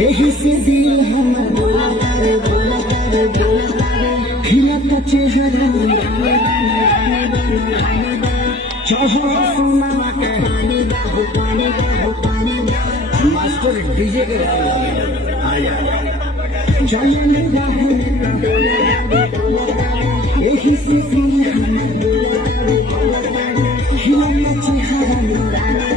यही से दिल हमारा खिलता चेहरा मास्टर डीजे के यही से दिल हमारा खिलता चेहरा